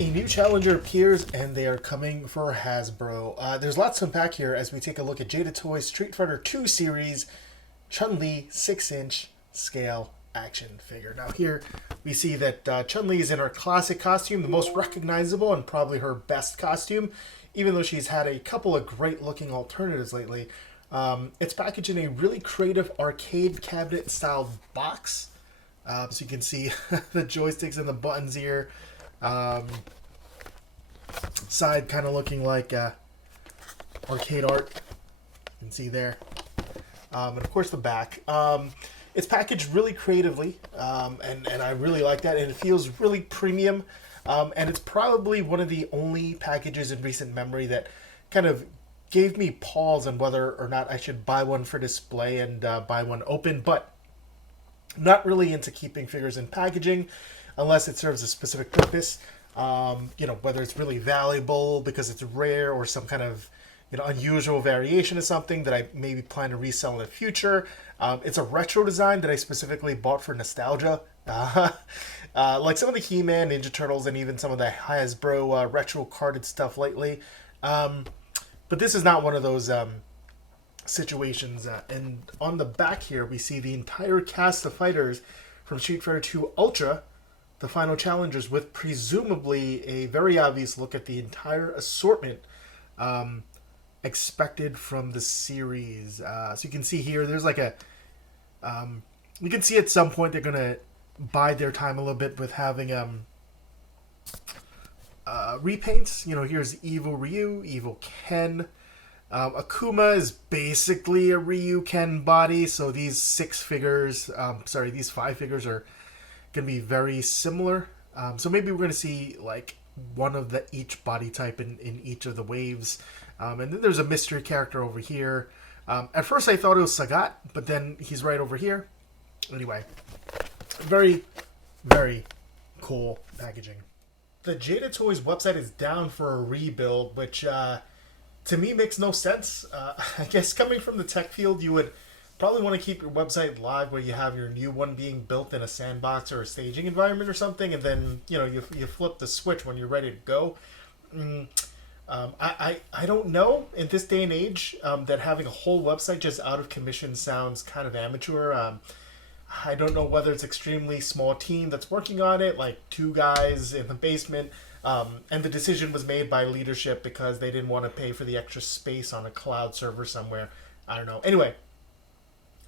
A new challenger appears, and they are coming for Hasbro. There's lots to unpack here as we take a look at Jada Toys Street Fighter 2 series Chun Li 6-inch scale action figure. Now here we see that Chun Li is in her classic costume, the most recognizable and probably her best costume, even though she's had a couple of great looking alternatives lately. It's packaged in a really creative arcade cabinet style box. So you can see the joysticks and the buttons here. Side kind of looking like arcade art. You can see there. And of course the back. It's packaged really creatively, and I really like that. And it feels really premium. And it's probably one of the only packages in recent memory that kind of gave me pause on whether or not I should buy one for display and buy one open. But not really into keeping figures in packaging unless it serves a specific purpose. Whether it's really valuable because it's rare or some kind of unusual variation of something that I maybe plan to resell in the future. It's a retro design that I specifically bought for nostalgia. Like some of the He-Man, Ninja Turtles, and even some of the Hasbro retro carded stuff lately. But this is not one of those situations. And on the back here, we see the entire cast of fighters from Street Fighter 2 Ultra, the final challengers, with presumably a very obvious look at the entire assortment expected from the series. So you can see here, there's like a... you can see at some point they're going to bide their time a little bit with having repaints. Here's Evil Ryu, Evil Ken. Akuma is basically a Ryu Ken body, so these these 5 figures are going to be very similar. So maybe we're going to see like one of each body type in each of the waves. And then there's a mystery character over here. At first I thought it was Sagat, but then he's right over here. Anyway, very, very cool packaging. The Jada Toys website is down for a rebuild, which to me makes no sense. I guess coming from the tech field, you would probably want to keep your website live where you have your new one being built in a sandbox or a staging environment or something, and then you flip the switch when you're ready to go. I don't know in this day and age that having a whole website just out of commission sounds kind of amateur. I don't know whether it's extremely small team that's working on it, like 2 guys in the basement, and the decision was made by leadership because they didn't want to pay for the extra space on a cloud server somewhere. I don't know. Anyway,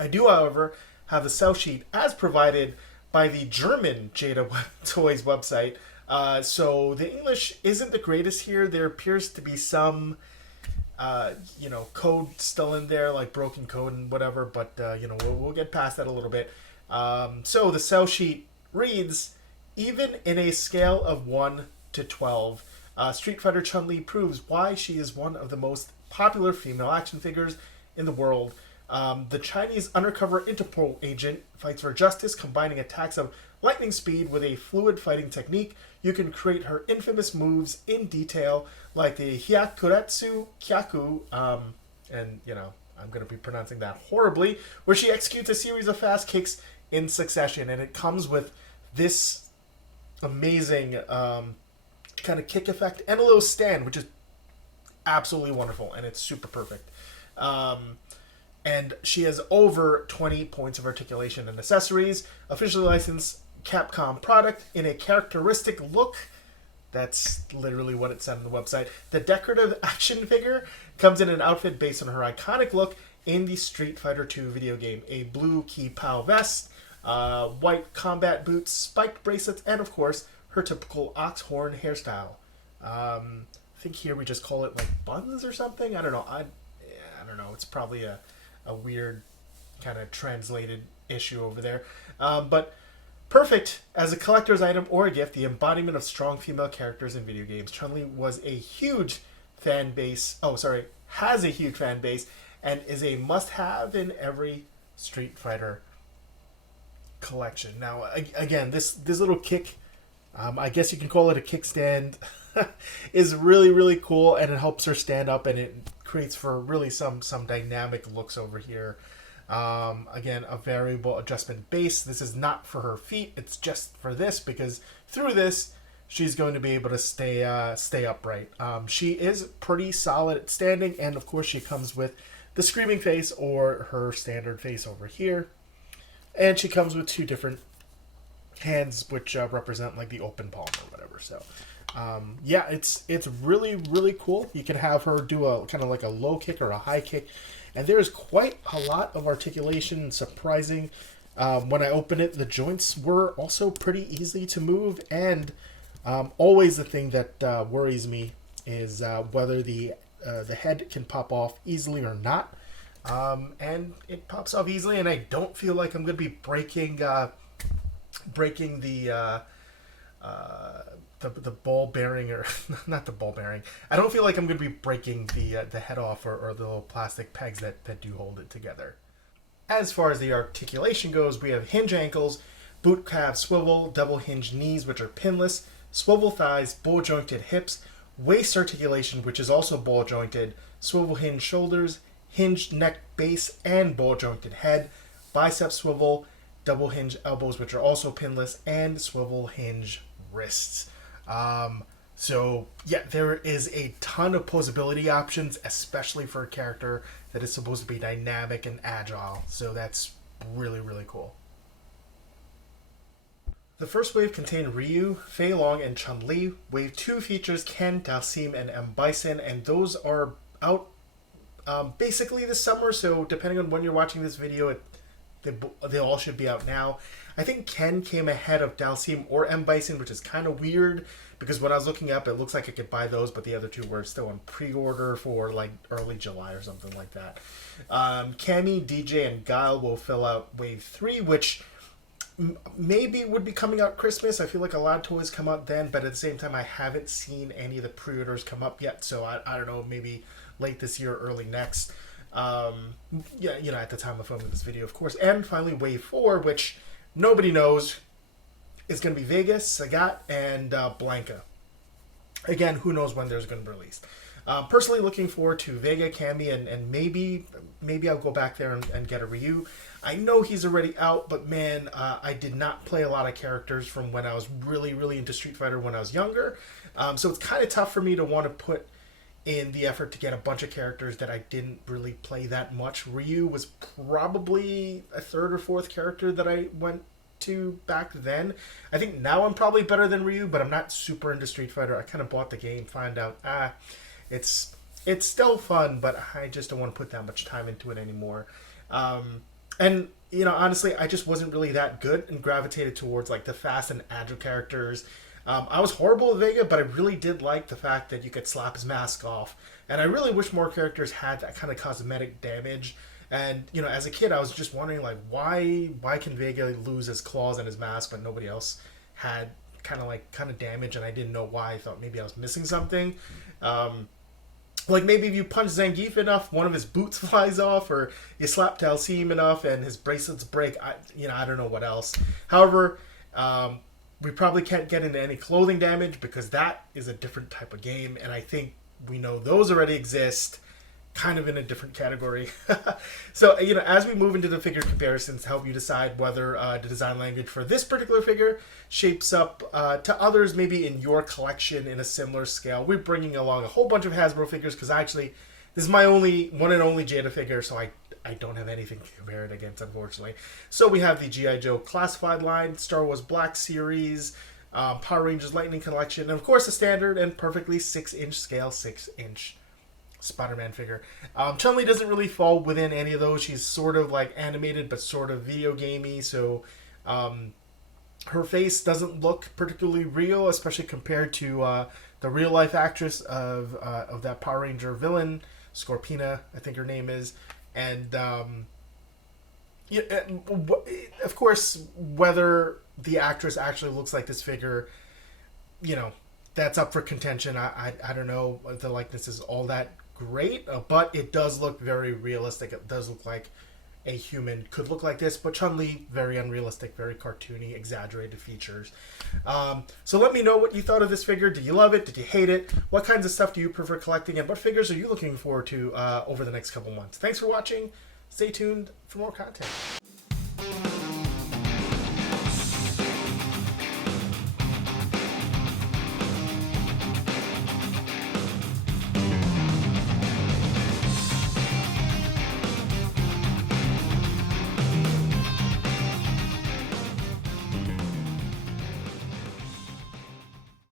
I do, however, have the sell sheet as provided by the German Jada Toys website. So the English isn't the greatest here. There appears to be some, code still in there, like broken code and whatever, but, we'll get past that a little bit. So the sell sheet reads, even in a scale of 1 to 12, Street Fighter Chun-Li proves why she is one of the most popular female action figures in the world. The Chinese undercover Interpol agent fights for justice, combining attacks of lightning speed with a fluid fighting technique. You can create her infamous moves in detail, like the Hyakuretsu Kyaku, and, I'm going to be pronouncing that horribly, where she executes a series of fast kicks in succession, and it comes with this amazing kind of kick effect and a little stand, which is absolutely wonderful, and it's super perfect. And she has over 20 points of articulation and accessories. Officially licensed Capcom product in a characteristic look. That's literally what it said on the website. The decorative action figure comes in an outfit based on her iconic look in the Street Fighter 2 video game. A blue Ki Pao vest, white combat boots, spiked bracelets, and of course, her typical ox horn hairstyle. I think here we just call it like buns or something. I don't know. I don't know. It's probably a weird kind of translated issue over there. But perfect as a collector's item or a gift, the embodiment of strong female characters in video games. Chun-Li has a huge fan base, and is a must-have in every Street Fighter collection. Now, again, this little kick, I guess you can call it a kickstand, is really, really cool, and it helps her stand up, and it creates for really some dynamic looks over here. Again, a variable adjustment base. This is not for her feet. It's just for this because through this, she's going to be able to stay upright. She is pretty solid at standing, and of course she comes with the screaming face or her standard face over here. And she comes with two different hands, which represent like the open palm or whatever. So, yeah, it's really, really cool. You can have her do a kind of like a low kick or a high kick. And there's quite a lot of articulation and surprising. When I open it, the joints were also pretty easy to move. And always the thing that worries me is whether the head can pop off easily or not. And it pops off easily, and I don't feel like I'm going to be breaking the ball bearing, or not the ball bearing. I don't feel like I'm going to be breaking the head off or the little plastic pegs that do hold it together. As far as the articulation goes, we have hinge ankles, boot calf swivel, double hinge knees, which are pinless, swivel thighs, ball jointed hips, waist articulation, which is also ball jointed, swivel hinge shoulders, hinged neck base and ball jointed head, bicep swivel, double hinge elbows, which are also pinless, and swivel hinge wrists. So yeah, there is a ton of posability options, especially for a character that is supposed to be dynamic and agile. So that's really, really cool. The first wave contained Ryu, Fei Long, and Chun Li. Wave 2 features Ken, Dalsim, and M. Bison, and those are out basically this summer, so depending on when you're watching this video, they all should be out now. I think Ken came ahead of Dalsim or M. Bison, which is kind of weird, because when I was looking up, it looks like I could buy those, but the other two were still on pre-order for like early July or something like that. Cammy, DJ, and Guile will fill out Wave 3, which maybe would be coming out Christmas. I feel like a lot of toys come out then, but at the same time, I haven't seen any of the pre-orders come up yet, so I don't know, maybe late this year, early next. Yeah, you know, at the time of filming this video, of course. And finally, Wave 4, which nobody knows, is going to be Vega, Sagat, and Blanca. Again, who knows when there's going to be released. Personally looking forward to Vega, Cammy, and maybe I'll go back there and get a Ryu. I know he's already out, but man, I did not play a lot of characters from when I was really, really into Street Fighter when I was younger. So it's kind of tough for me to want to put in the effort to get a bunch of characters that I didn't really play that much. Ryu was probably a third or fourth character that I went to back then. I think now I'm probably better than Ryu, but I'm not super into Street Fighter. I kind of bought the game, find out, it's still fun, but I just don't want to put that much time into it anymore. And, you know, honestly, I just wasn't really that good and gravitated towards, like, the fast and agile characters. I was horrible with Vega, but I really did like the fact that you could slap his mask off. And I really wish more characters had that kind of cosmetic damage. And, you know, as a kid, I was just wondering, like, why can Vega lose his claws and his mask, but nobody else had kind of damage, and I didn't know why. I thought maybe I was missing something. Like, maybe if you punch Zangief enough, one of his boots flies off, or you slap Dalsim enough and his bracelets break. I don't know what else. However, we probably can't get into any clothing damage because that is a different type of game, and I think we know those already exist, kind of in a different category. So, you know, as we move into the figure comparisons to help you decide whether the design language for this particular figure shapes up to others maybe in your collection in a similar scale. We're bringing along a whole bunch of Hasbro figures because actually this is my one and only Jada figure, so I don't have anything to compare it against, unfortunately. So we have the G.I. Joe Classified line, Star Wars Black Series, Power Rangers Lightning Collection, and of course the standard and perfectly 6-inch scale, 6-inch Spider-Man figure. Chun Li doesn't really fall within any of those. She's sort of like animated but sort of video gamey, so her face doesn't look particularly real, especially compared to the real life actress of that Power Ranger villain, Scorpina, I think her name is. And yeah, of course, whether the actress actually looks like this figure, you know, that's up for contention. I don't know if the likeness is all that great, but it does look very realistic. It does look like a human could look like this, but Chun-Li, very unrealistic, very cartoony, exaggerated features. So let me know what you thought of this figure. Did you love it? Did you hate it? What kinds of stuff do you prefer collecting, and what figures are you looking forward to over the next couple months? Thanks for watching. Stay tuned for more content.